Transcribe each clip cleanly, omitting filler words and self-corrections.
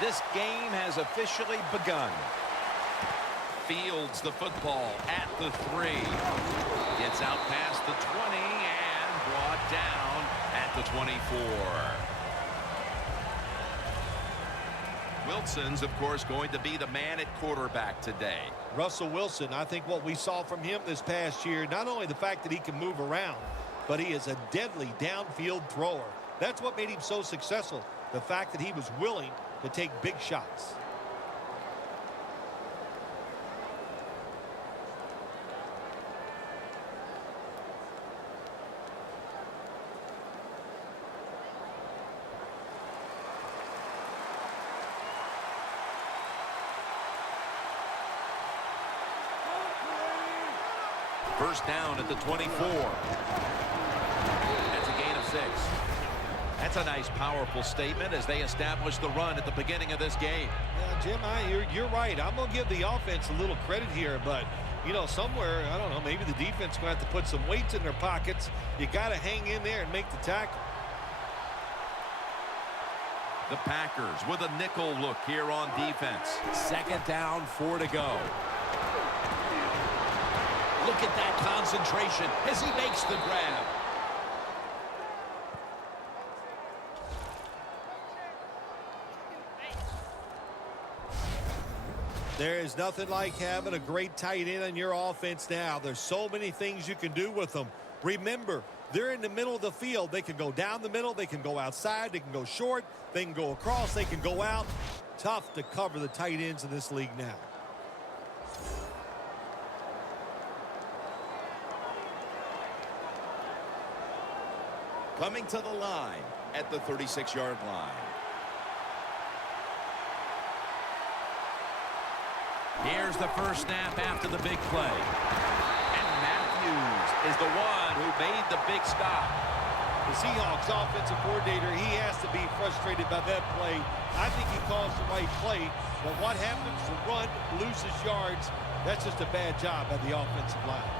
This game has officially begun. Fields the football at the 3. Gets out past the 20 and brought down at the 24. Wilson's, of course, going to be the man at quarterback today. Russell Wilson, I think what we saw from him this past year, not only the fact that he can move around, but he is a deadly downfield thrower. That's what made him so successful, the fact that he was willing to take big shots. First down at the 24. That's a gain of 6. That's a nice, powerful statement as they establish the run at the beginning of this game. Yeah, Jim, you're right. I'm going to give the offense a little credit here, but, you know, somewhere, I don't know, maybe the defense is going to have to put some weights in their pockets. You got to hang in there and make the tackle. The Packers with a nickel look here on defense. Second down, 4 to go. Look at that concentration as he makes the grab. There is nothing like having a great tight end on your offense now. There's so many things you can do with them. Remember, they're in the middle of the field. They can go down the middle. They can go outside. They can go short. They can go across. They can go out. Tough to cover the tight ends in this league now. Coming to the line at the 36-yard line. Here's the first snap after the big play. And Matthews is the one who made the big stop. The Seahawks offensive coordinator, he has to be frustrated by that play. I think he calls the right play, but what happens to run, loses yards, that's just a bad job by the offensive line.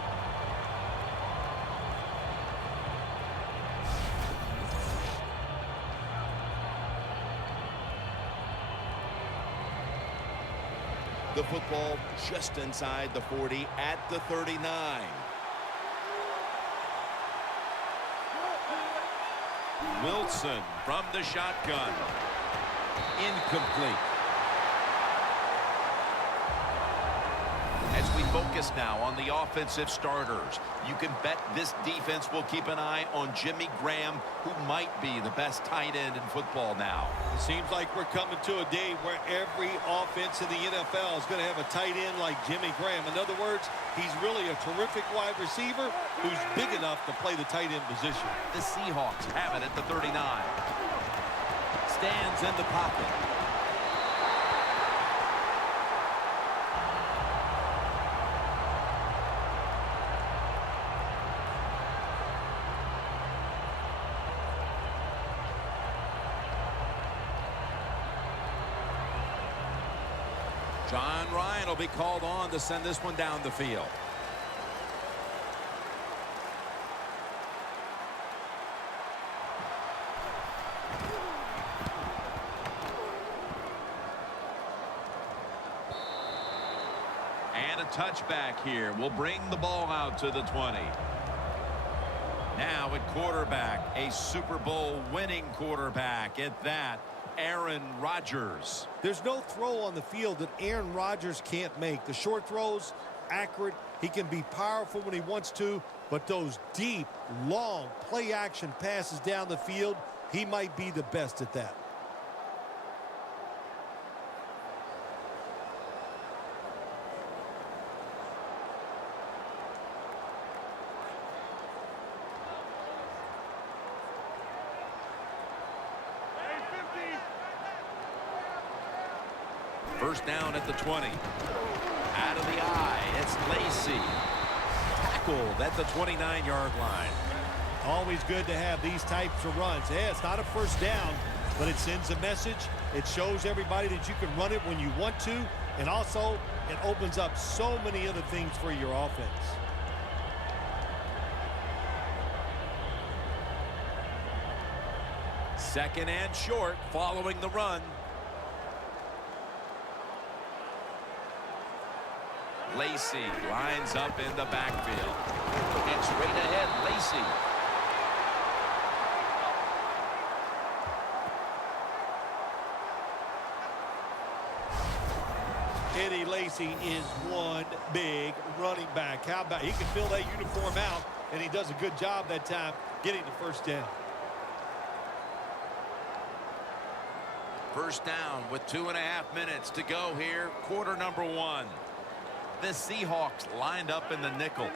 The football just inside the 40 at the 39. Wilson from the shotgun. Incomplete. As we focus now on the offensive starters, you can bet this defense will keep an eye on Jimmy Graham, who might be the best tight end in football now. It seems like we're coming to a day where every offense in the NFL is going to have a tight end like Jimmy Graham. In other words, he's really a terrific wide receiver who's big enough to play the tight end position. The Seahawks have it at the 39. Stands in the pocket. John Ryan will be called on to send this one down the field. And a touchback here will bring the ball out to the 20. Now at quarterback, a Super Bowl winning quarterback at that, Aaron Rodgers. There's no throw on the field that Aaron Rodgers can't make. The short throws, accurate. He can be powerful when he wants to, but those deep, long play-action passes down the field, he might be the best at that. First down at the 20. Out of the eye, it's Lacy. Tackled at the 29-yard line. Always good to have these types of runs. Yeah, it's not a first down, but it sends a message. It shows everybody that you can run it when you want to, and also it opens up so many other things for your offense. Second and short following the run. Lacy lines up in the backfield. And straight ahead, Lacy. Eddie Lacy is one big running back. How about he can fill that uniform out, and he does a good job that time getting the first down. First down with 2.5 minutes to go here. Quarter number 1. The Seahawks lined up in the nickel.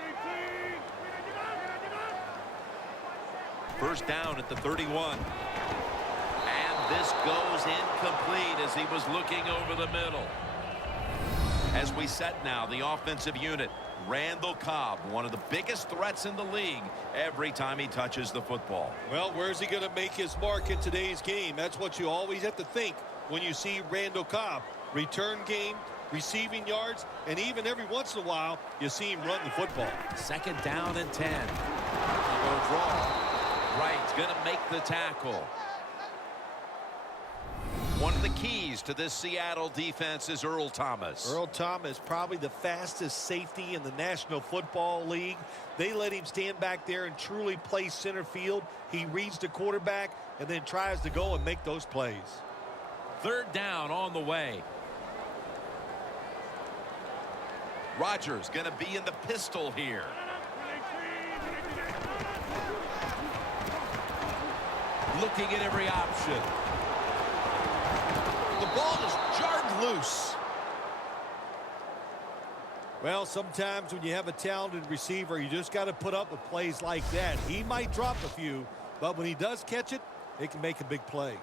First down at the 31. And this goes incomplete as he was looking over the middle. As we set now, the offensive unit, Randall Cobb, one of the biggest threats in the league every time he touches the football. Well, where's he going to make his mark in today's game? That's what you always have to think when you see Randall Cobb. Return game, receiving yards, and even every once in a while, you see him run the football. Second down and 10. He'll go draw. Wright's going to make the tackle. One of the keys to this Seattle defense is Earl Thomas. Earl Thomas, probably the fastest safety in the National Football League. They let him stand back there and truly play center field. He reads the quarterback and then tries to go and make those plays. Third down on the way. Rodgers going to be in the pistol here. Looking at every option. The ball is jarred loose. Well, sometimes when you have a talented receiver, you just got to put up with plays like that. He might drop a few, but when he does catch it, it can make a big play.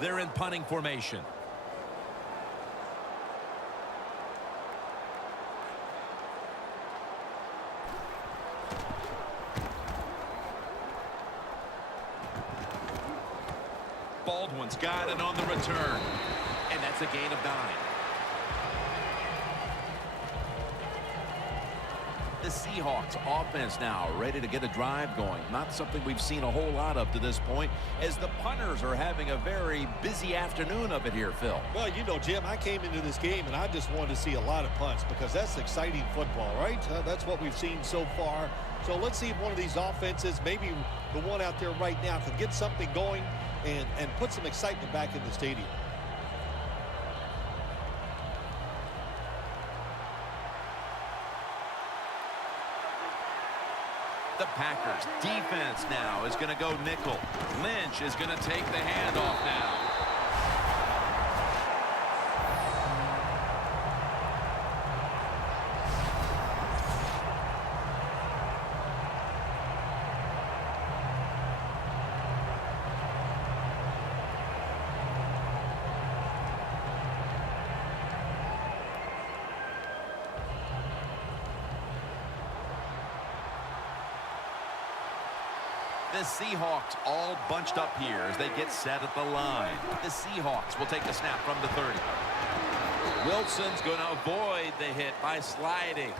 They're in punting formation. Baldwin's got it on the return. And that's a gain of 9. The Seahawks offense now ready to get a drive going. Not something we've seen a whole lot of to this point, as the punters are having a very busy afternoon of it here, Phil. Well, you know, Jim, I came into this game and I just wanted to see a lot of punts because that's exciting football, right? That's what we've seen so far. So let's see if one of these offenses, maybe the one out there right now, can get something going and put some excitement back in the stadium. The Packers defense now is going to go nickel. Lynch is going to take the handoff now. The Seahawks all bunched up here as they get set at the line. The Seahawks will take the snap from the 30. Wilson's going to avoid the hit by sliding.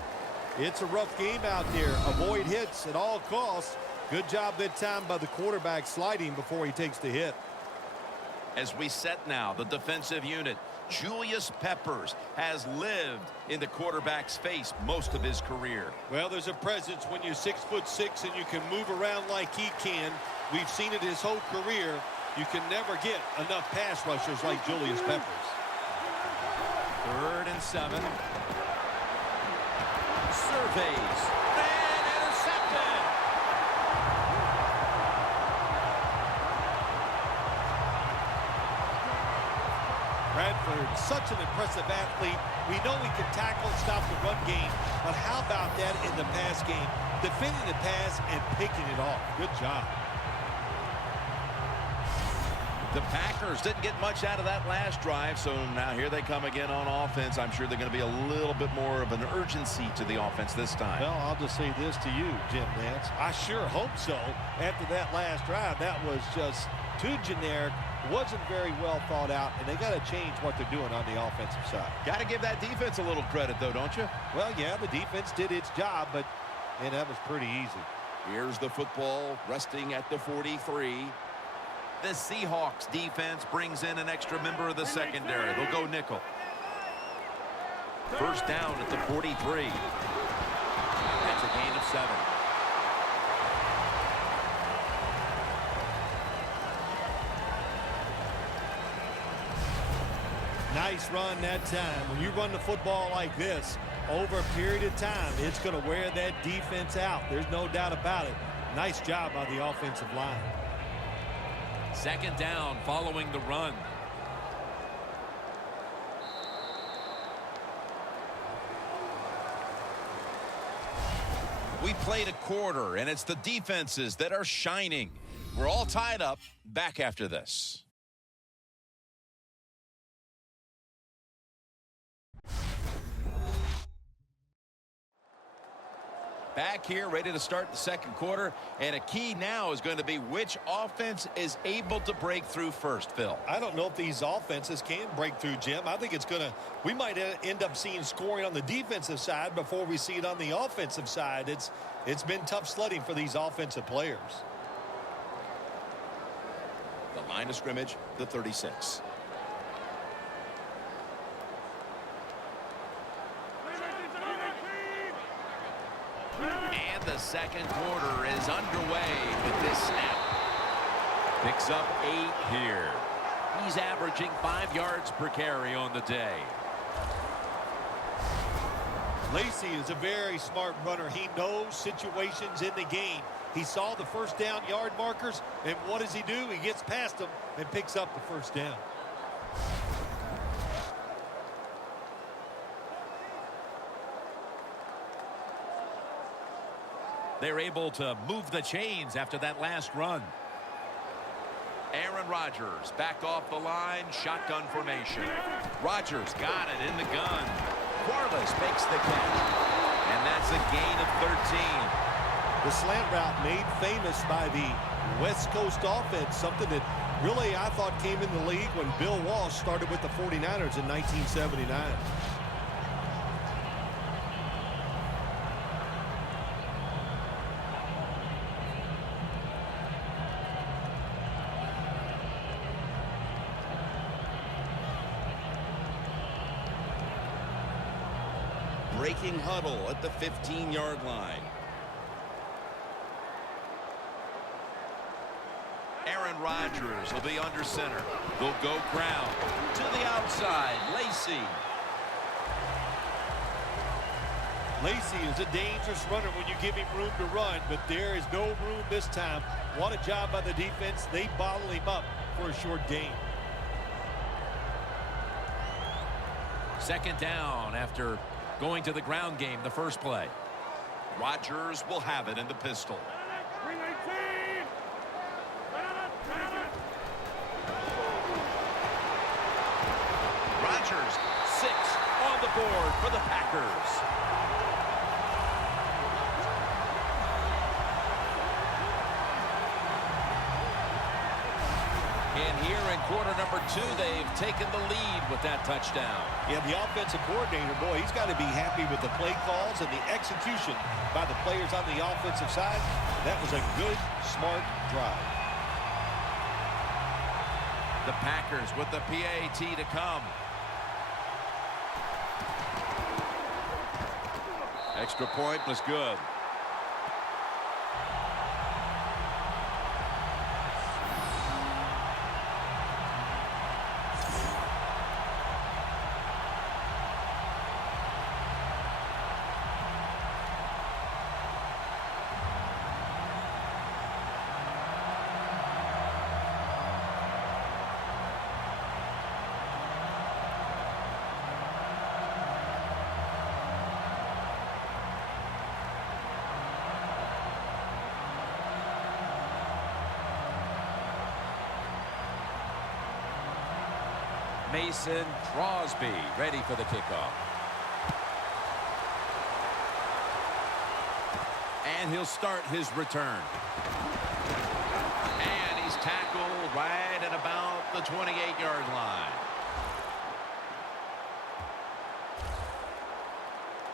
It's a rough game out there. Avoid hits at all costs. Good job that time by the quarterback sliding before he takes the hit. As we set now, the defensive unit, Julius Peppers has lived in the quarterback's face most of his career. Well, there's a presence when you're 6'6" and you can move around like he can. We've seen it his whole career. You can never get enough pass rushers like Julius Peppers. 3rd and 7. Surveys. And intercepted. Bradford, such an impressive athlete. We know he can tackle and stop the run game, but how about that in the pass game? Defending the pass and picking it off. Good job. The Packers didn't get much out of that last drive, so now here they come again on offense. I'm sure they're going to be a little bit more of an urgency to the offense this time. Well, I'll just say this to you, Jim Nance. I sure hope so. After that last drive, that was just too generic, wasn't very well thought out, and they got to change what they're doing on the offensive side. Got to give that defense a little credit, though, don't you? Well, yeah, the defense did its job, but man, that was pretty easy. Here's the football resting at the 43. The Seahawks defense brings in an extra member of the secondary. They'll go nickel. First down at the 43. That's a gain of 7. Nice run that time. When you run the football like this, over a period of time, it's going to wear that defense out. There's no doubt about it. Nice job by the offensive line. Second down following the run. We played a quarter, and it's the defenses that are shining. We're all tied up. Back after this. Back here, ready to start the second quarter, and a key now is going to be which offense is able to break through first, Phil. I don't know if these offenses can break through, Jim. I think it's going to, we might end up seeing scoring on the defensive side before we see it on the offensive side. It's been tough sledding for these offensive players. The line of scrimmage, the 36. And the second quarter is underway with this snap. Picks up 8 here. He's averaging 5 yards per carry on the day. Lacey is a very smart runner. He knows situations in the game. He saw the first down yard markers, and what does he do? He gets past them and picks up the first down. They're able to move the chains after that last run. Aaron Rodgers back off the line, shotgun formation. Rodgers got it in the gun. Quarles makes the catch, and that's a gain of 13. The slant route made famous by the West Coast offense, something that really I thought came in the league when Bill Walsh started with the 49ers in 1979. Breaking huddle at the 15-yard line. Aaron Rodgers will be under center. They'll go ground to the outside. Lacey. Lacey is a dangerous runner when you give him room to run, but there is no room this time. What a job by the defense. They bottle him up for a short gain. Second down after going to the ground game the first play. Rodgers will have it in the pistol. Rodgers, 6 on the board for the Packers. And here in quarter number 2, they've taken the lead with that touchdown. Yeah, the offensive coordinator, boy, he's got to be happy with the play calls and the execution by the players on the offensive side. That was a good, smart drive. The Packers with the PAT to come. Extra point was good. Mason Crosby ready for the kickoff. And he'll start his return. And he's tackled right at about the 28-yard line.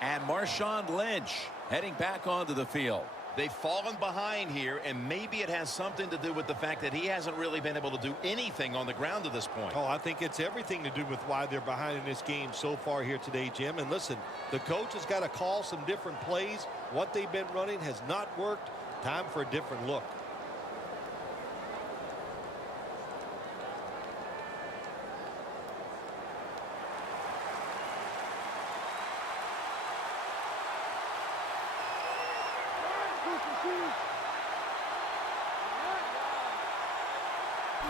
And Marshawn Lynch heading back onto the field. They've fallen behind here, and maybe it has something to do with the fact that he hasn't really been able to do anything on the ground to this point. Oh, I think it's everything to do with why they're behind in this game so far here today, Jim. And listen, the coach has got to call some different plays. What they've been running has not worked. Time for a different look.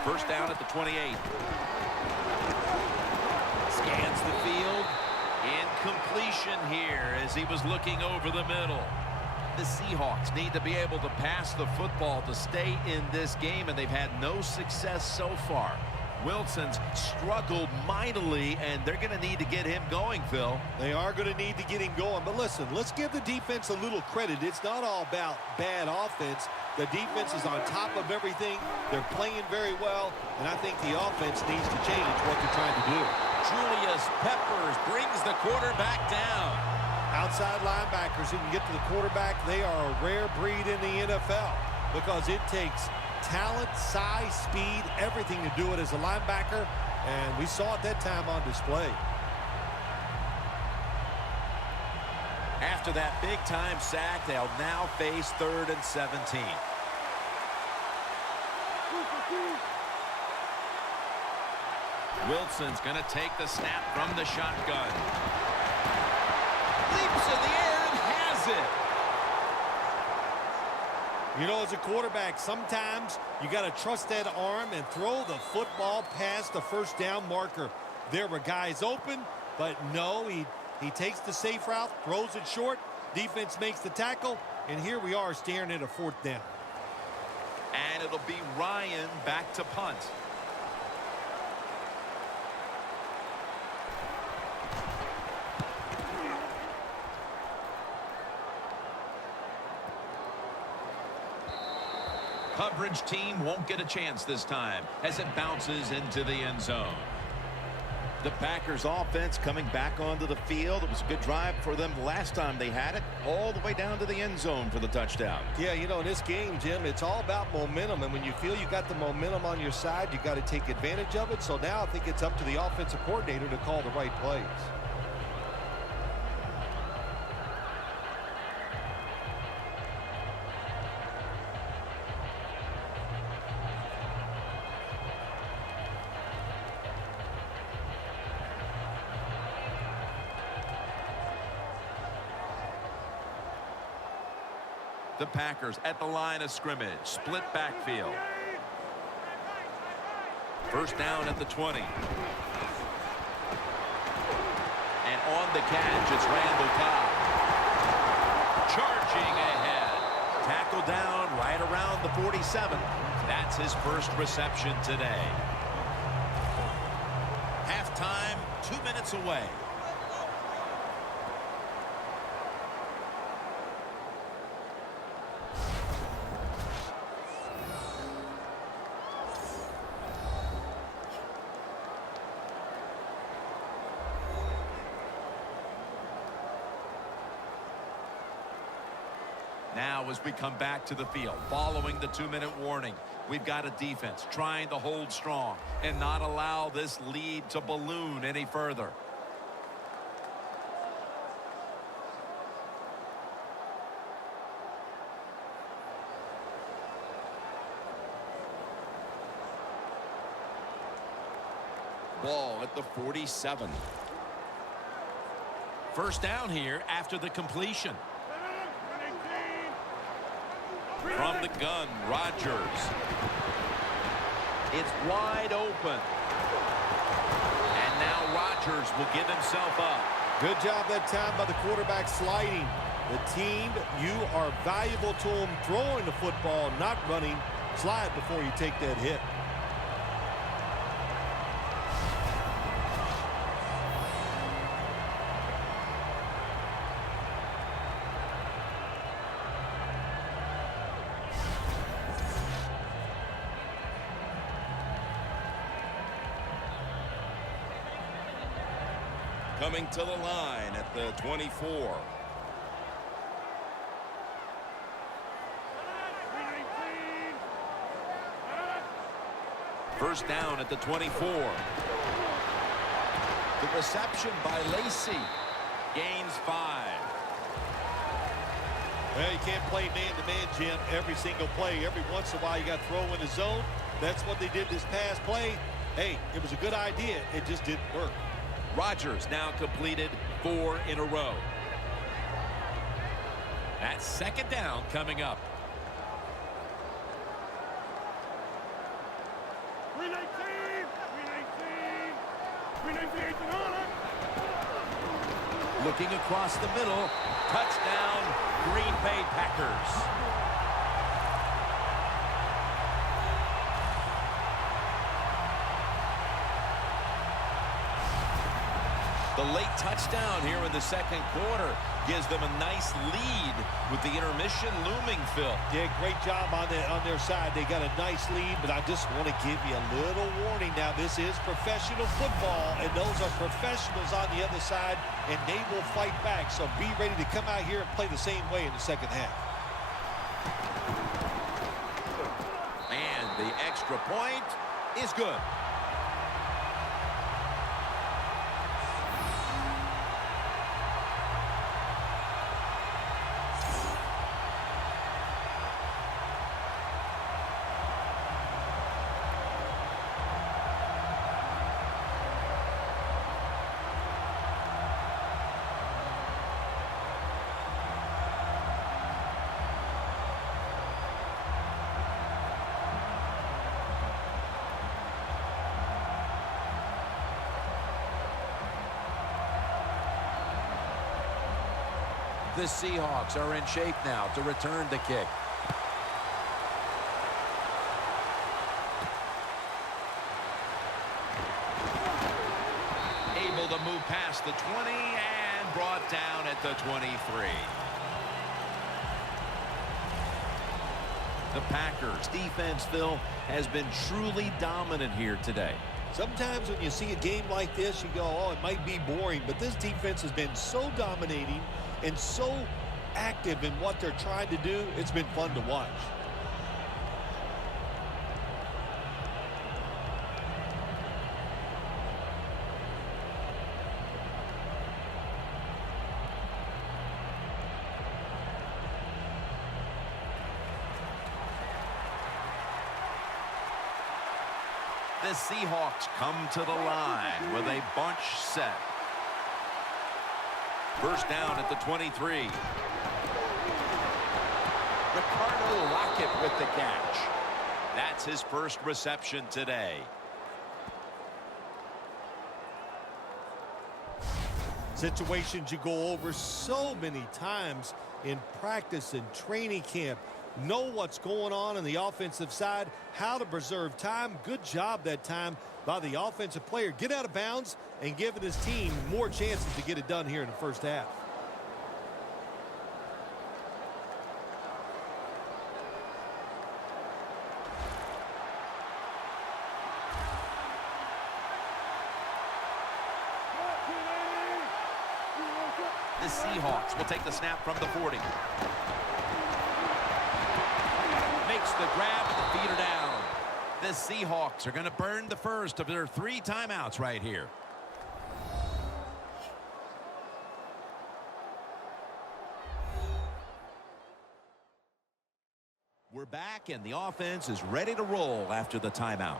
First down at the 28. Scans the field. Incompletion here as he was looking over the middle. The Seahawks need to be able to pass the football to stay in this game, and they've had no success so far. Wilson's struggled mightily, and they're going to need to get him going, Phil. They are going to need to get him going. But listen, let's give the defense a little credit. It's not all about bad offense. The defense is on top of everything. They're playing very well, and I think the offense needs to change what they're trying to do. Julius Peppers brings the quarterback down. Outside linebackers who can get to the quarterback, they are a rare breed in the NFL because it takes talent, size, speed, everything to do it as a linebacker, and we saw it that time on display. After that big-time sack, they'll now face 3rd and 17. Wilson's going to take the snap from the shotgun. Leaps in the air and has it. You know, as a quarterback, sometimes you got to trust that arm and throw the football past the first down marker. There were guys open, but no, he takes the safe route, throws it short, defense makes the tackle, and here we are staring at a 4th down. And it'll be Ryan back to punt. Coverage team won't get a chance this time as it bounces into the end zone. The Packers offense coming back onto the field. It was a good drive for them last time they had it, all the way down to the end zone for the touchdown. Yeah, you know, in this game, Jim, it's all about momentum, and when you feel you got the momentum on your side, you got to take advantage of it. So now I think it's up to the offensive coordinator to call the right plays. The Packers at the line of scrimmage. Split backfield. First down at the 20. And on the catch, it's Randall Cobb. Charging ahead. Tackle down right around the 47. That's his first reception today. Halftime, 2 minutes away. Now as we come back to the field, following the 2-minute warning, we've got a defense trying to hold strong and not allow this lead to balloon any further. Ball at the 47. First down here after the completion. From the gun, Rodgers. It's wide open. And now Rodgers will give himself up. Good job that time by the quarterback sliding. The team, you are valuable to them throwing the football, not running. Slide before you take that hit. Coming to the line at the 24. First down at the 24. The reception by Lacy. Gains 5. Well, you can't play man-to-man, Jim, every single play. Every once in a while, you got to throw in the zone. That's what they did this past play. Hey, it was a good idea. It just didn't work. Rodgers now completed 4 in a row. That's second down coming up. Looking across the middle. Touchdown, Green Bay Packers. The late touchdown here in the second quarter gives them a nice lead with the intermission looming, Phil. Yeah, great job on their side. They got a nice lead, but I just want to give you a little warning now. This is professional football, and those are professionals on the other side, and they will fight back. So be ready to come out here and play the same way in the second half. And the extra point is good. The Seahawks are in shape now to return the kick. Able to move past the 20 and brought down at the 23. The Packers defense, Phil, has been truly dominant here today. Sometimes when you see a game like this, you go, oh, it might be boring, but this defense has been so dominating and so active in what they're trying to do. It's been fun to watch. The Seahawks come to the line with a bunch set. First down at the 23. Ricardo Lockett with the catch. That's his first reception today. Situations you go over so many times in practice and training camp. Know what's going on the offensive side, how to preserve time. Good job that time by the offensive player. Get out of bounds and giving his team more chances to get it done here in the first half. The Seahawks will take the snap from the 40. Makes the grab, the feet are down. The Seahawks are going to burn the first of their 3 timeouts right here. We're back, and the offense is ready to roll after the timeout.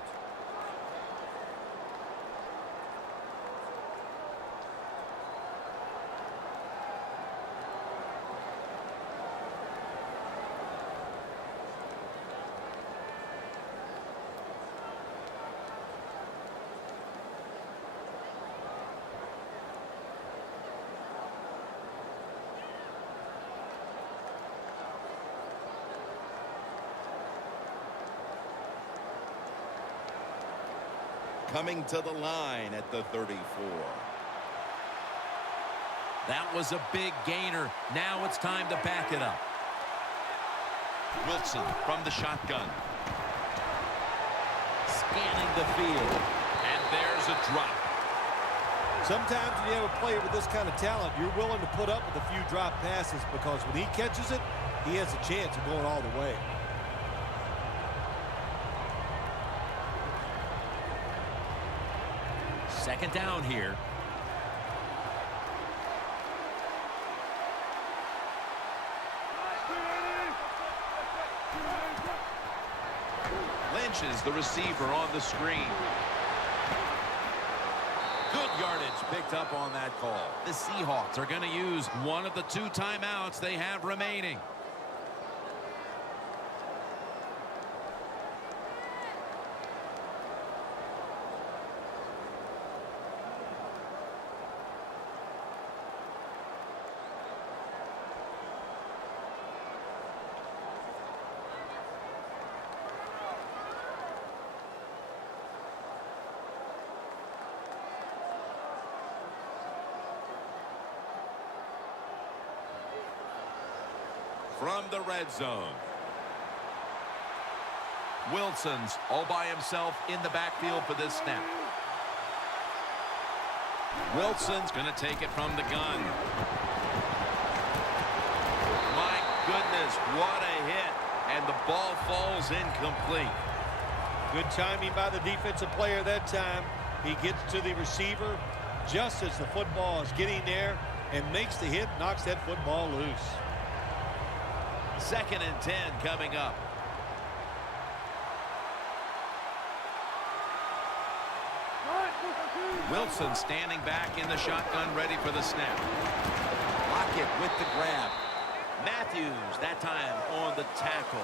Coming to the line at the 34. That was a big gainer. Now it's time to back it up. Wilson from the shotgun. Scanning the field. And there's a drop. Sometimes when you have a player with this kind of talent, you're willing to put up with a few drop passes because when he catches it, he has a chance of going all the way. Second down here. Lynch is the receiver on the screen. Good yardage picked up on that call. The Seahawks are going to use one of the 2 timeouts they have remaining. From the red zone. Wilson's all by himself in the backfield for this snap. Wilson's going to take it from the gun. My goodness, what a hit. And the ball falls incomplete. Good timing by the defensive player that time. He gets to the receiver just as the football is getting there and makes the hit, knocks that football loose. 2nd and 10 coming up. Wilson standing back in the shotgun, ready for the snap. Lockett with the grab. Matthews, that time on the tackle.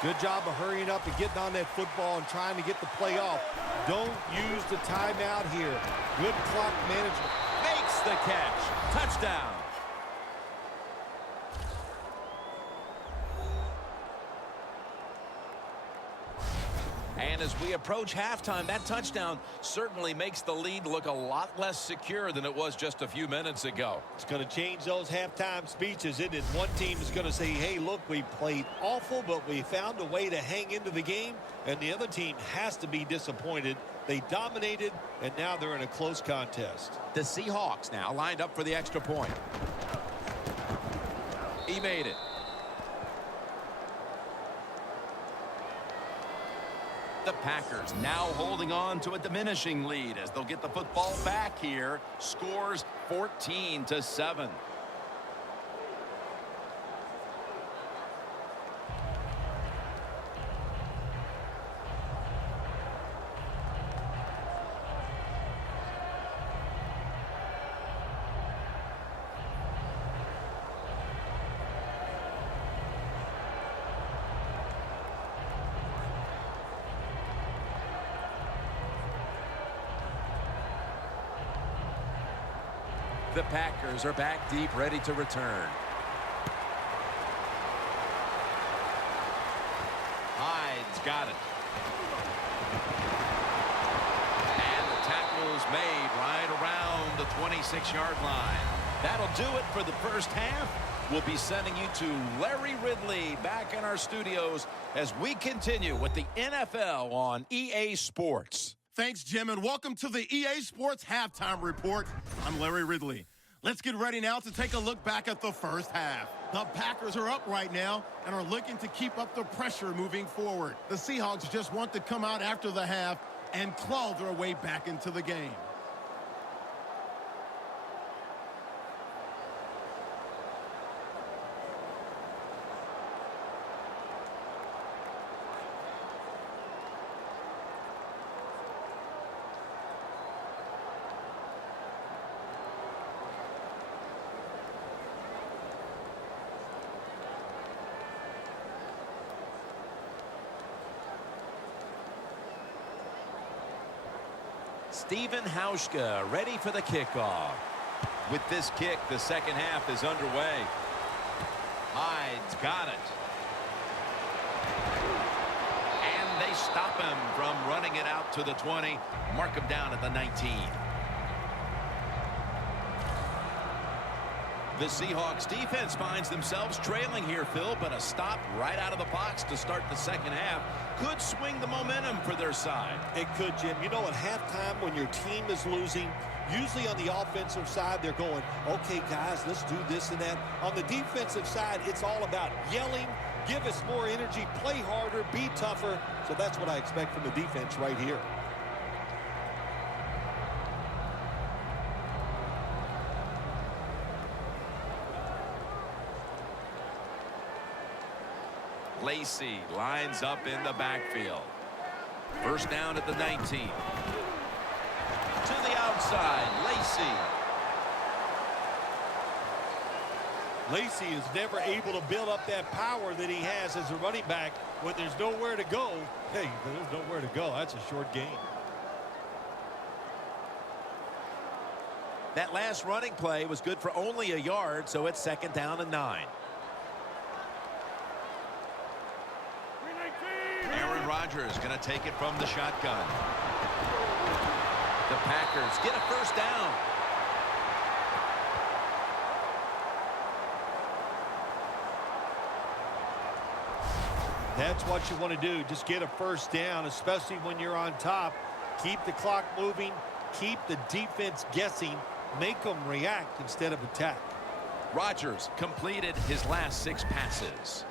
Good job of hurrying up and getting on that football and trying to get the play off. Don't use the timeout here. Good clock management. Makes the catch. Touchdown. And as we approach halftime, that touchdown certainly makes the lead look a lot less secure than it was just a few minutes ago. It's going to change those halftime speeches, isn't it? One team is going to say, hey, look, we played awful, but we found a way to hang into the game. And the other team has to be disappointed. They dominated, and now they're in a close contest. The Seahawks now lined up for the extra point. He made it. The Packers now holding on to a diminishing lead as they'll get the football back here. Scores 14-7. The Packers are back deep, ready to return. Hyde's got it. And the tackle is made right around the 26-yard line. That'll do it for the first half. We'll be sending you to Larry Ridley back in our studios as we continue with the NFL on EA Sports. Thanks, Jim, and welcome to the EA Sports Halftime Report. I'm Larry Ridley. Let's get ready now to take a look back at the first half. The Packers are up right now and are looking to keep up the pressure moving forward. The Seahawks just want to come out after the half and claw their way back into the game. Stephen Hauschka ready for the kickoff. With this kick, the second half is underway. Hyde's got it. And they stop him from running it out to the 20. Mark him down at the 19. The Seahawks defense finds themselves trailing here, Phil, but a stop right out of the box to start the second half could swing the momentum for their side. It could, Jim. You know, at halftime when your team is losing, usually on the offensive side, they're going, okay, guys, let's do this and that. On the defensive side, it's all about yelling, give us more energy, play harder, be tougher. So that's what I expect from the defense right here. Lacey lines up in the backfield. First down at the 19. To the outside, Lacey. Lacey is never able to build up that power that he has as a running back when there's nowhere to go. Hey, there's nowhere to go. That's a short gain. That last running play was good for only a yard, so it's second down and 9. Aaron Rodgers going to take it from the shotgun. The Packers get a first down. That's what you want to do. Just get a first down, especially when you're on top. Keep the clock moving. Keep the defense guessing. Make them react instead of attack. Rodgers completed his last 6 passes.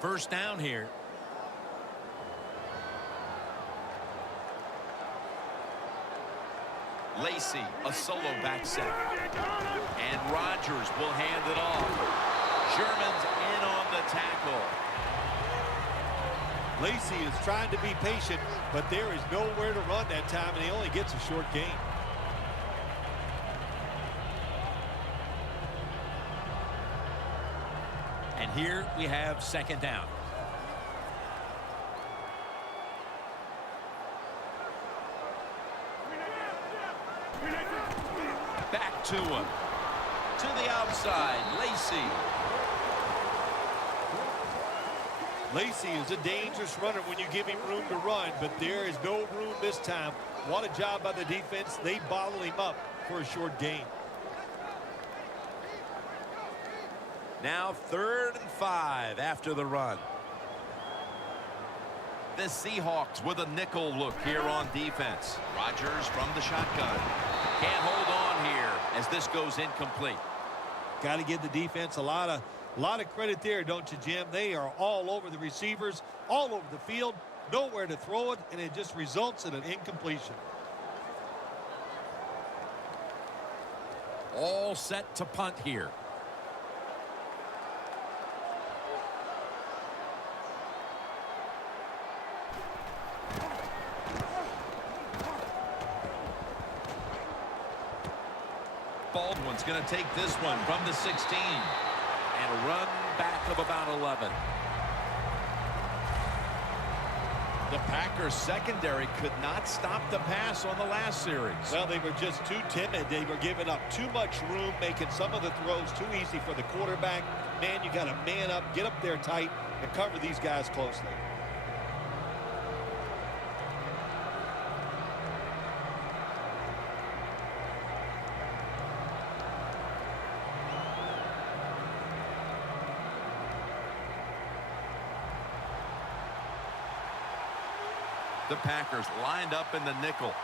First down here. Lacey, a solo back set. And Rodgers will hand it off. Sherman's in on the tackle. Lacey is trying to be patient, but there is nowhere to run that time, and he only gets a short gain. And here we have second down. Back to him. To the outside, Lacey. Lacey is a dangerous runner when you give him room to run, but there is no room this time. What a job by the defense. They bottle him up for a short gain. Now 3rd and 5 after the run. The Seahawks with a nickel look here on defense. Rodgers from the shotgun. Can't hold on here as this goes incomplete. Got to give the defense a lot of credit there, don't you, Jim? They are all over the receivers, all over the field, nowhere to throw it, and it just results in an incompletion. All set to punt here. Baldwin's going to take this one from the 16. And a run back of about 11. The Packers secondary could not stop the pass on the last series. Well, they were just too timid. They were giving up too much room, making some of the throws too easy for the quarterback. Man, you got to man up, get up there tight, and cover these guys closely. The Packers lined up in the nickel.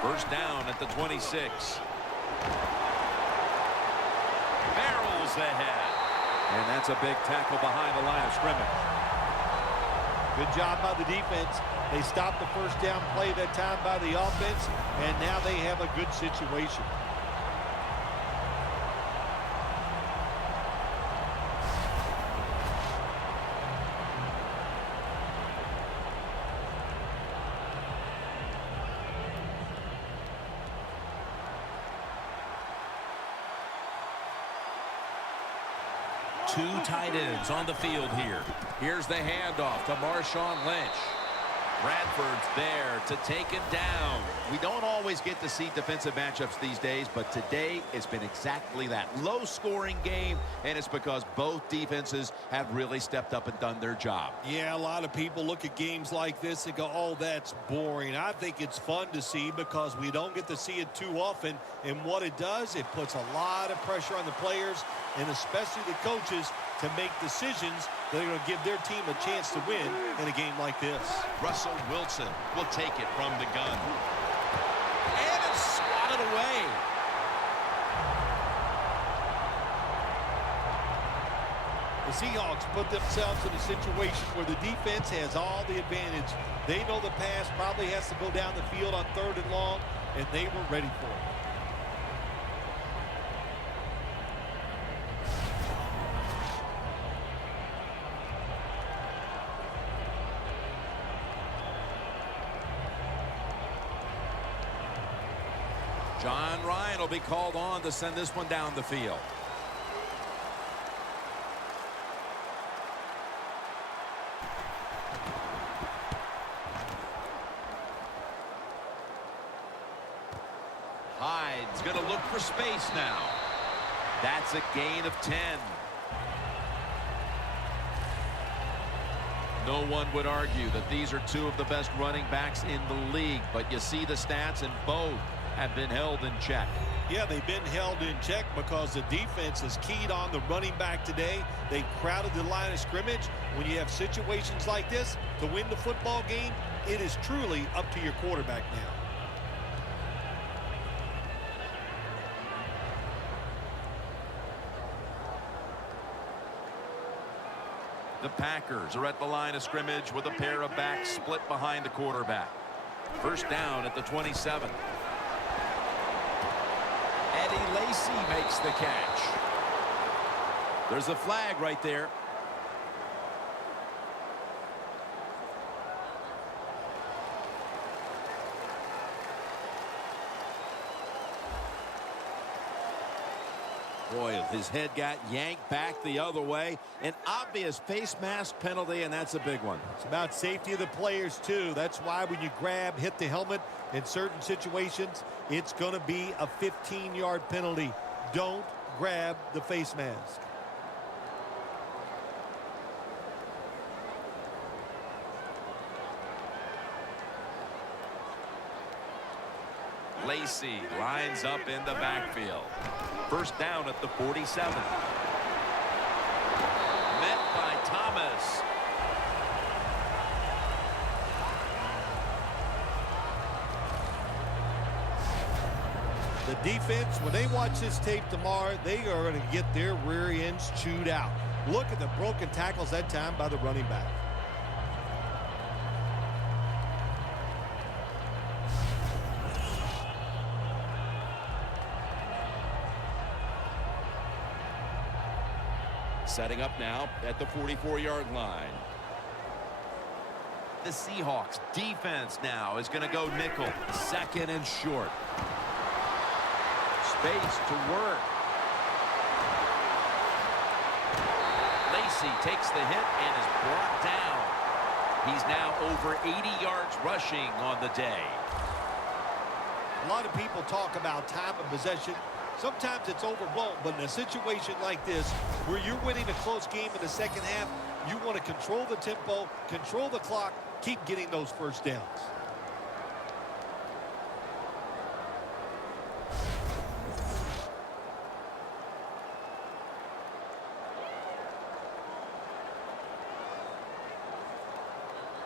First down at the 26. Barrels ahead. And that's a big tackle behind the line of scrimmage. Good job by the defense. They stopped the first down play that time by the offense, and now they have a good situation. Two tight ends on the field here. Here's the handoff to Marshawn Lynch. Bradford's there to take him down. We don't always get to see defensive matchups these days, but today it's been exactly that. Low-scoring game, and it's because both defenses have really stepped up and done their job. Yeah, a lot of people look at games like this and go, oh, that's boring. I think it's fun to see because we don't get to see it too often, and what it does, it puts a lot of pressure on the players and especially the coaches to make decisions that are going to give their team a chance to win in a game like this. Russell Wilson will take it from the gun. And it's swatted away. The Seahawks put themselves in a situation where the defense has all the advantage. They know the pass probably has to go down the field on 3rd and long, and they were ready for it. John Ryan will be called on to send this one down the field. Hyde's going to look for space now. That's a gain of 10. No one would argue that these are two of the best running backs in the league, but you see the stats and both have been held in check. Yeah, they've been held in check because the defense is keyed on the running back today. They crowded the line of scrimmage. When you have situations like this to win the football game, it is truly up to your quarterback now. The Packers are at the line of scrimmage with a pair of backs split behind the quarterback. First down at the 27. Eddie Lacy makes the catch. There's a flag right there. Boy, his head got yanked back the other way. An obvious face mask penalty, and that's a big one. It's about safety of the players, too. That's why when you grab, hit the helmet in certain situations, it's going to be a 15-yard penalty. Don't grab the face mask. Lacy lines up in the backfield. First down at the 47. Met by Thomas. The defense, when they watch this tape tomorrow, they are going to get their rear ends chewed out. Look at the broken tackles that time by the running back. Setting up now at the 44-yard line. The Seahawks defense now is going to go nickel. Second and short. Space to work. Lacy takes the hit and is brought down. He's now over 80 yards rushing on the day. A lot of people talk about time of possession. Sometimes it's overblown, but in a situation like this, where you're winning a close game in the second half, you want to control the tempo, control the clock, keep getting those first downs.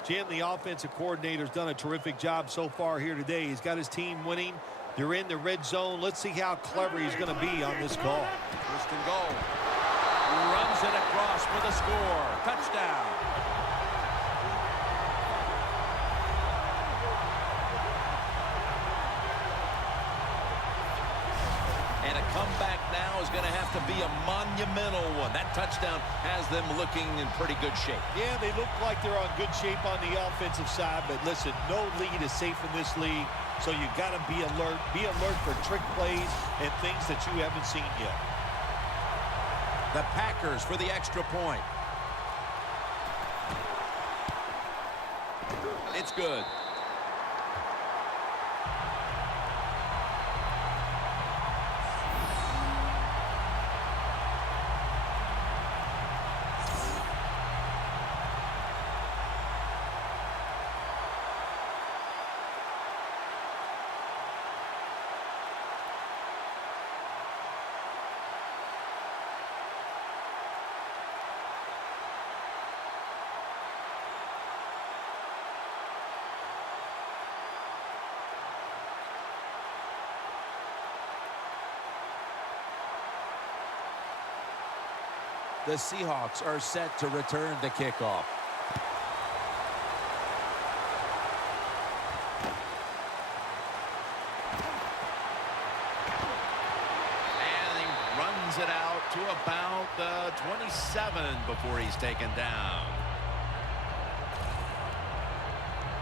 Jim, the offensive coordinator's done a terrific job so far here today. He's got his team winning. They're in the red zone. Let's see how clever he's going to be on this call. First and goal. Runs it across for the score. Touchdown. And a comeback now is going to have to be a monumental one. That touchdown has them looking in pretty good shape. Yeah, they look like they're on good shape on the offensive side, but listen, no lead is safe in this league. So you got to be alert. Be alert for trick plays and things that you haven't seen yet. The Packers for the extra point. It's good. The Seahawks are set to return the kickoff. And he runs it out to about the 27 before he's taken down.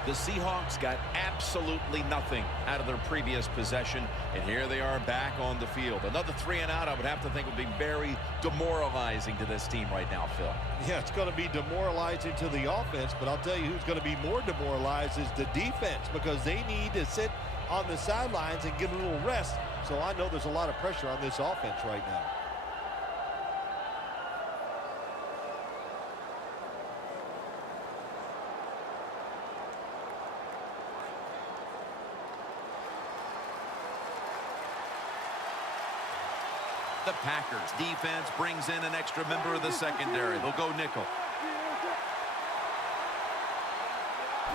The Seahawks got absolutely nothing out of their previous possession, and here they are back on the field. Another 3 and out, I would have to think, would be very demoralizing to this team right now, Phil. Yeah, it's going to be demoralizing to the offense, but I'll tell you who's going to be more demoralized is the defense, because they need to sit on the sidelines and get a little rest. So I know there's a lot of pressure on this offense right now. The Packers defense brings in an extra member of the secondary. They'll go nickel.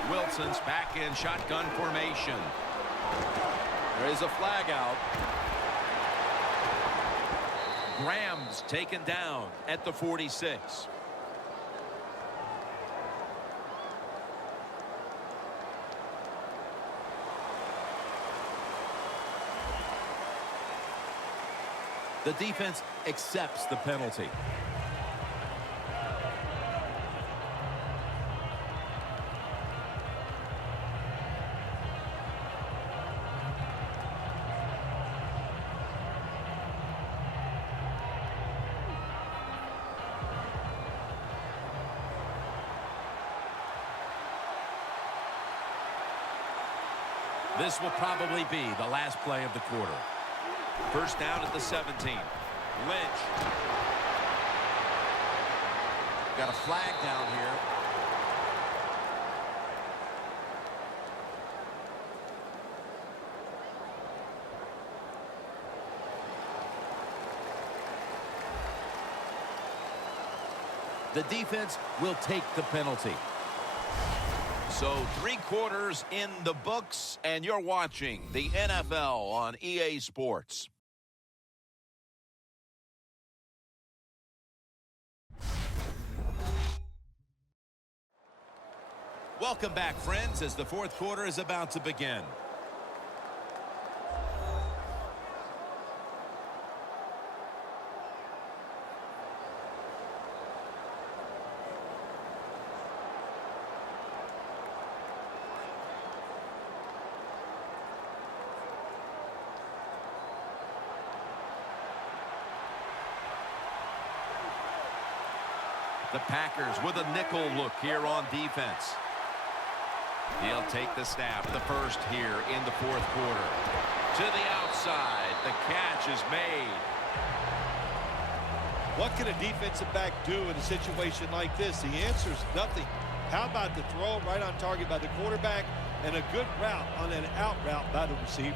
Wilson's back in shotgun formation. There is a flag out. Graham's taken down at the 46. The defense accepts the penalty. This will probably be the last play of the quarter. First down at the 17. Lynch. Got a flag down here. The defense will take the penalty. So 3 quarters in the books, and you're watching the NFL on EA Sports. Welcome back, friends, as the 4th quarter is about to begin. The Packers with a nickel look here on defense. He'll take the snap, the first here in the 4th quarter. To the outside, the catch is made. What can a defensive back do in a situation like this? The answer is nothing. How about the throw right on target by the quarterback and a good route on an out route by the receiver?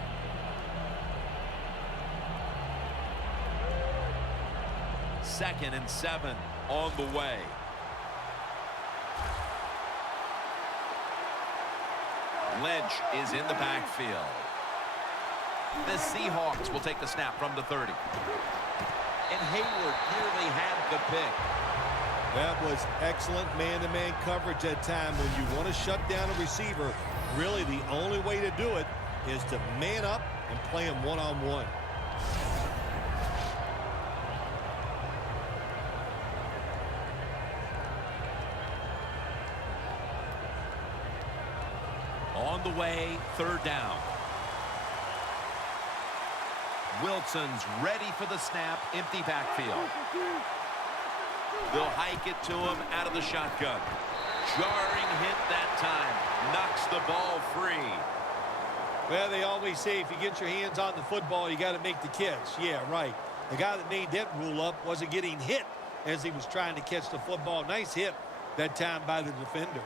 Second and 7 on the way. Lynch is in the backfield. The Seahawks will take the snap from the 30. And Hayward nearly had the pick. That was excellent man-to-man coverage at time. When you want to shut down a receiver, really the only way to do it is to man up and play him one-on-one. On the way, 3rd down. Wilson's ready for the snap, empty backfield. They'll hike it to him out of the shotgun. Jarring hit that time. Knocks the ball free. Well, they always say if you get your hands on the football, you got to make the catch. Yeah, right. The guy that made that rule up wasn't getting hit as he was trying to catch the football. Nice hit that time by the defender.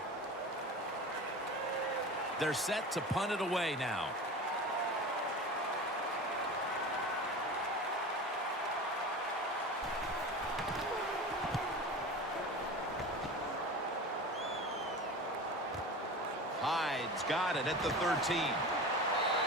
They're set to punt it away now. Hyde's got it at the 13.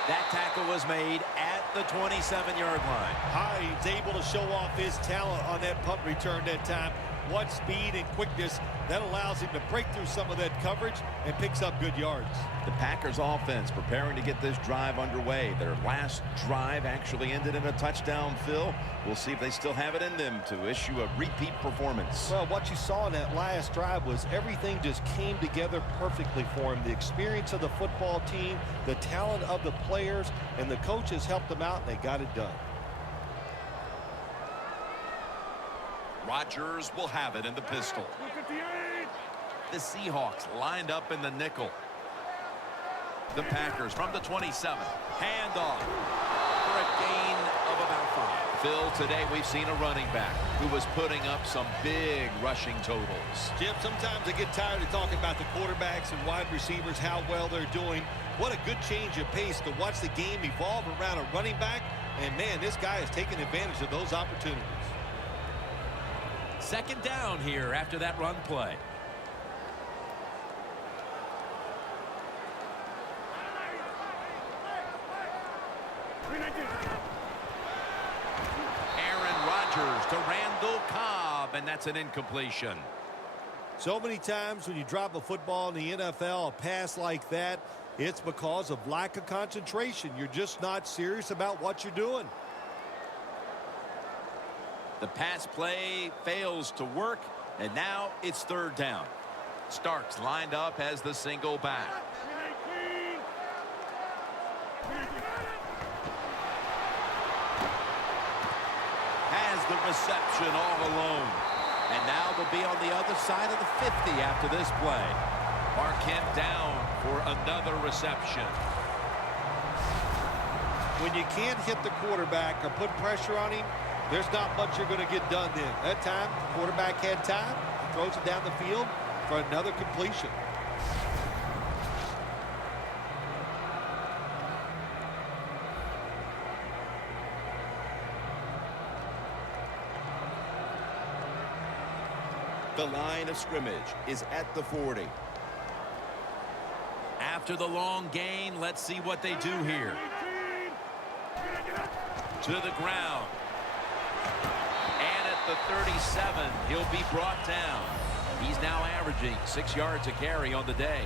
That tackle was made at the 27-yard line. Hyde's able to show off his talent on that punt return that time. What speed and quickness that allows him to break through some of that coverage and picks up good yards. The Packers offense preparing to get this drive underway. Their last drive actually ended in a touchdown, Phil. We'll see if they still have it in them to issue a repeat performance. Well, what you saw in that last drive was everything just came together perfectly for him. The experience of the football team, the talent of the players, and the coaches helped them out, and they got it done. Rodgers will have it in the pistol. The Seahawks lined up in the nickel. The Packers from the 27. Handoff for a gain of about 5. Phil, today we've seen a running back who was putting up some big rushing totals. Jim, sometimes I get tired of talking about the quarterbacks and wide receivers, how well they're doing. What a good change of pace to watch the game evolve around a running back. And, man, this guy is taking advantage of those opportunities. Second down here after that run play. Aaron Rodgers to Randall Cobb, and that's an incompletion. So many times when you drop a football in the NFL, a pass like that, it's because of lack of concentration. You're just not serious about what you're doing. The pass play fails to work, and now it's third down. Starks lined up as the single back. Has the reception all alone. And now they'll be on the other side of the 50 after this play. Mark him down for another reception. When you can't hit the quarterback or put pressure on him, there's not much you're going to get done then. That time, the quarterback had time. He throws it down the field for another completion. The line of scrimmage is at the 40. After the long gain, let's see what they do here. To the ground. And at the 37, he'll be brought down. He's now averaging 6 yards a carry on the day.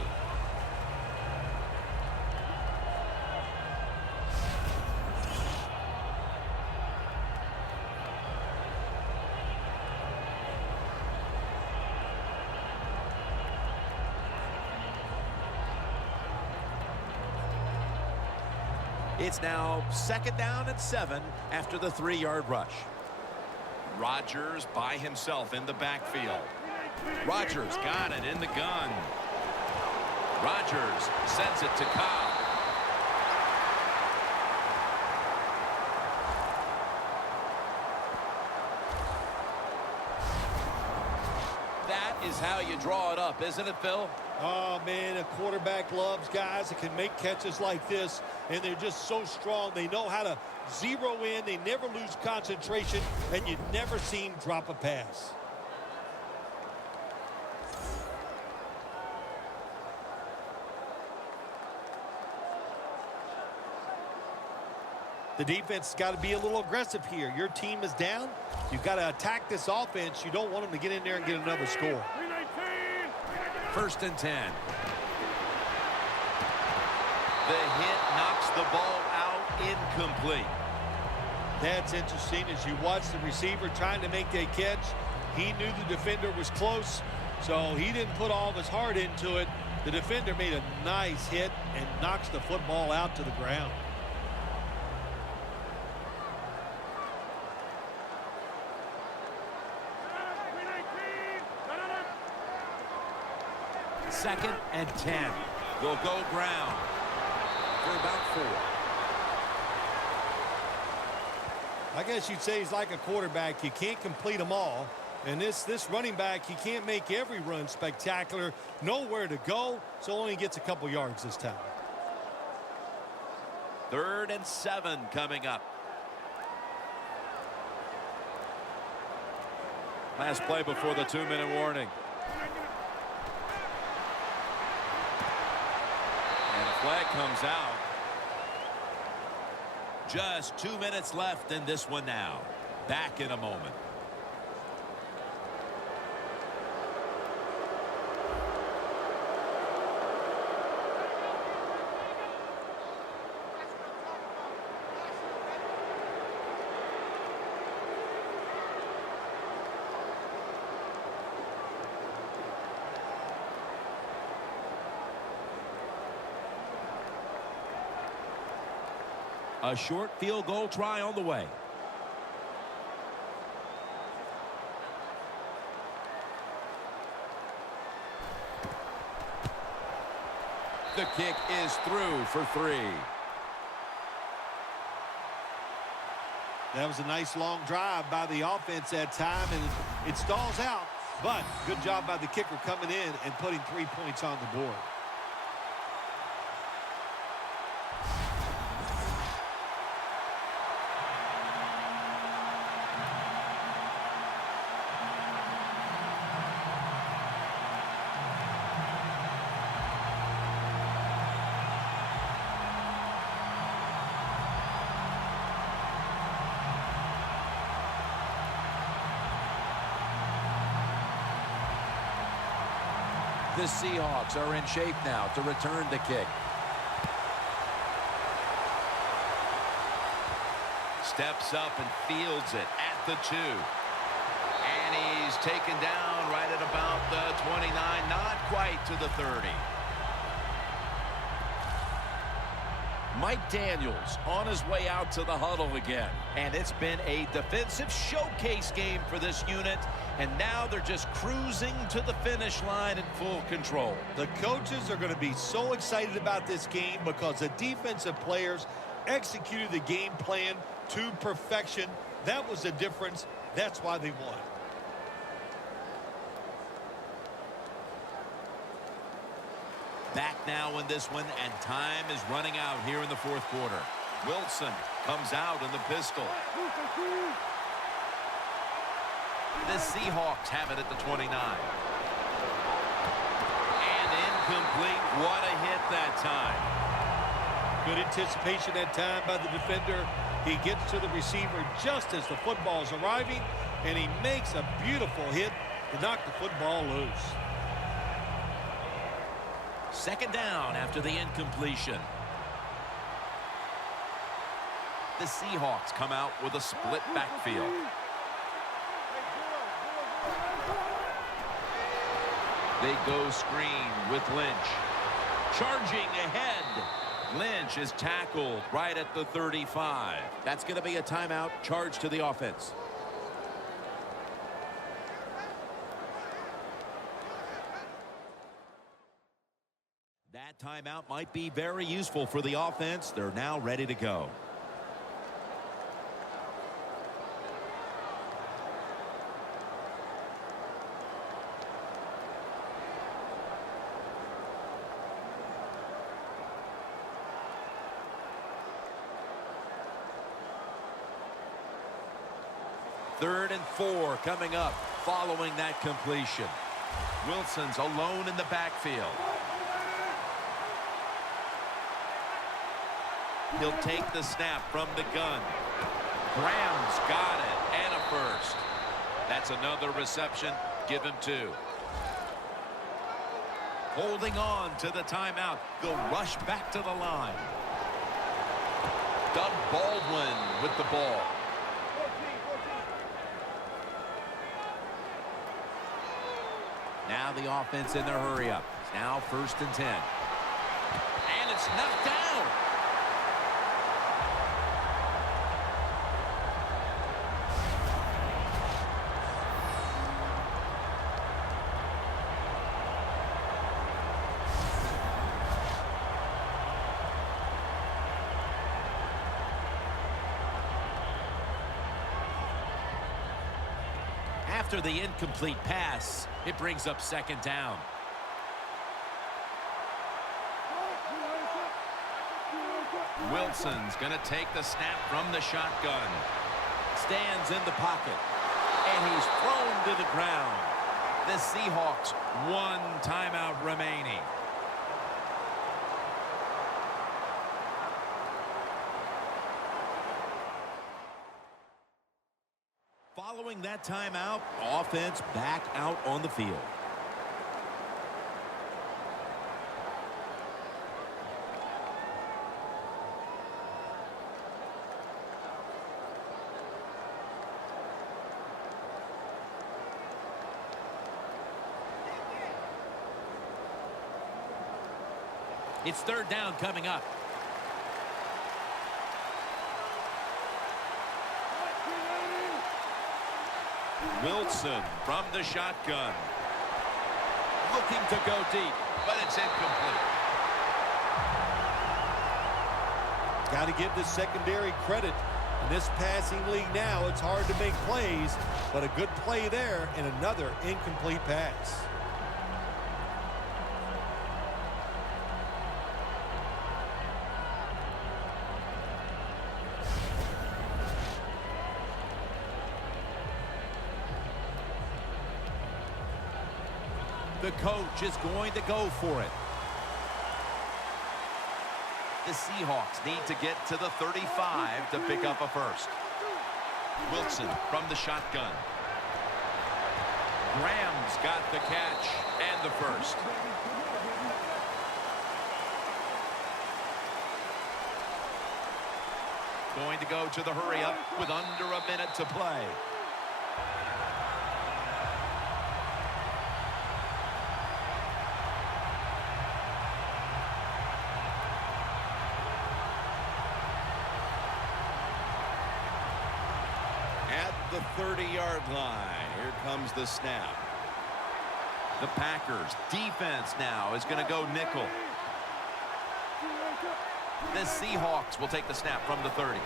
It's now second down and 7 after the 3-yard rush. Rodgers by himself in the backfield. Rodgers got it in the gun. Rodgers sends it to Cobb. That is how you draw it up, isn't it, Phil? Oh, man, a quarterback loves guys that can make catches like this, and they're just so strong. They know how to zero in. They never lose concentration, and you never see him drop a pass. The defense has got to be a little aggressive here. Your team is down. You've got to attack this offense. You don't want them to get in there and get another score. First and 10. The hit knocks the ball out incomplete. That's interesting. As you watch the receiver trying to make that catch, he knew the defender was close, so he didn't put all of his heart into it. The defender made a nice hit and knocks the football out to the ground. 2nd and 10. They'll go ground for about 4. I guess you'd say he's like a quarterback. You can't complete them all. And this running back, he can't make every run spectacular. Nowhere to go, so only gets a couple yards this time. 3rd and 7 coming up. Last play before the 2-minute warning. And a flag comes out. Just 2 minutes left in this one now. Back in a moment. A short field goal try on the way. The kick is through for 3. That was a nice long drive by the offense that time, and it stalls out. But good job by the kicker coming in and putting 3 points on the board. The Seahawks are in shape now to return the kick. Steps up and fields it at the 2. And he's taken down right at about the 29, not quite to the 30. Mike Daniels on his way out to the huddle again. And it's been a defensive showcase game for this unit. And now they're just cruising to the finish line in full control. The coaches are going to be so excited about this game because the defensive players executed the game plan to perfection. That was the difference. That's why they won. Back now in this one, and time is running out here in the 4th quarter. Wilson comes out in the pistol. The Seahawks have it at the 29. And incomplete. What a hit that time. Good anticipation that time by the defender. He gets to the receiver just as the football's arriving, and he makes a beautiful hit to knock the football loose. 2nd down after the incompletion. The Seahawks come out with a split backfield. They go screen with Lynch. Charging ahead. Lynch is tackled right at the 35. That's going to be a timeout charge to the offense. That timeout might be very useful for the offense. They're now ready to go. Third and 4 coming up following that completion. Wilson's alone in the backfield. He'll take the snap from the gun. Graham's got it, and a first. That's another reception. Give him 2. Holding on to the timeout. They'll rush back to the line. Doug Baldwin with the ball. Now the offense in their hurry up. It's now 1st and 10. And it's knocked down. After the incomplete pass, it brings up second down. Wilson's going to take the snap from the shotgun. Stands in the pocket. And he's thrown to the ground. The Seahawks, 1 timeout remaining. Following that timeout, offense back out on the field. It's third down coming up. Wilson from the shotgun. Looking to go deep, but it's incomplete. Got to give the secondary credit. In this passing league now, it's hard to make plays, but a good play there and another incomplete pass. The coach is going to go for it. The Seahawks need to get to the 35 to pick up a first. Wilson from the shotgun. Graham's got the catch and the first. Going to go to the hurry-up with under a minute to play. The 30-yard line. Here comes the snap. The Packers defense now is going to go nickel. The Seahawks will take the snap from the 30.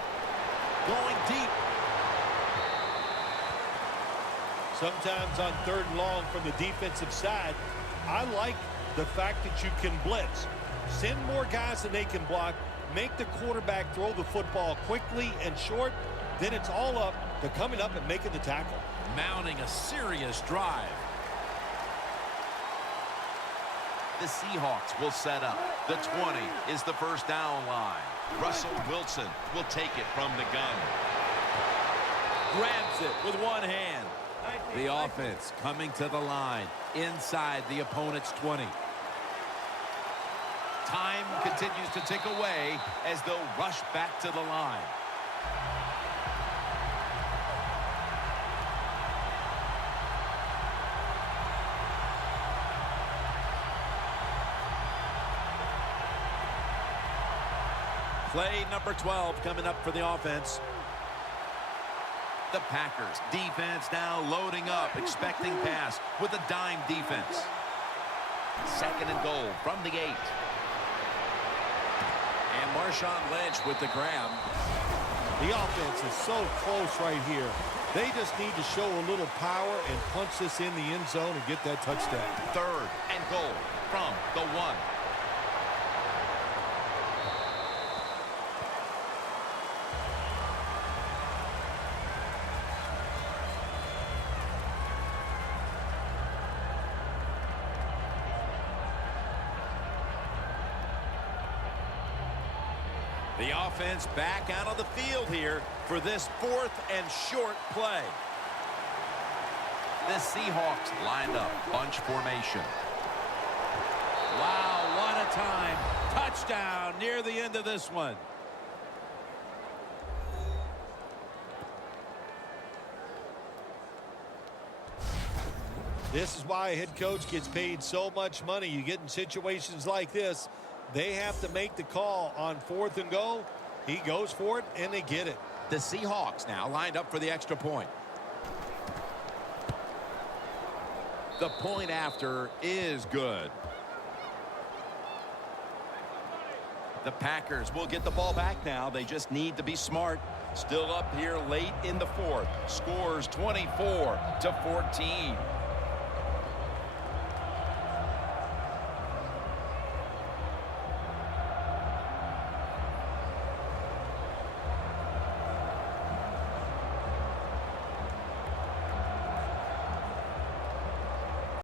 Going deep. Sometimes on 3rd and long from the defensive side, I like the fact that you can blitz. Send more guys than they can block. Make the quarterback throw the football quickly and short. Then it's all up to coming up and making the tackle. Mounting a serious drive. The Seahawks will set up. The 20 is the first down line. Russell Wilson will take it from the gun. Grabs it with one hand. The offense coming to the line inside the opponent's 20. Time continues to tick away as they'll rush back to the line. Play number 12 coming up for the offense. The Packers defense now loading up, expecting pass with a dime defense. 2nd and goal from the 8. And Marshawn Lynch with the grab. The offense is so close right here. They just need to show a little power and punch this in the end zone and get that touchdown. 3rd and goal from the 1. The offense back out on the field here for this 4th and short play. The Seahawks lined up, bunch formation. Wow, what a time. Touchdown near the end of this one. This is why a head coach gets paid so much money. You get in situations like this, they have to make the call on 4th and goal. He goes for it, and they get it. The Seahawks now lined up for the extra point. The point after is good. The Packers will get the ball back now. They just need to be smart. Still up here late in the fourth. Scores 24-14.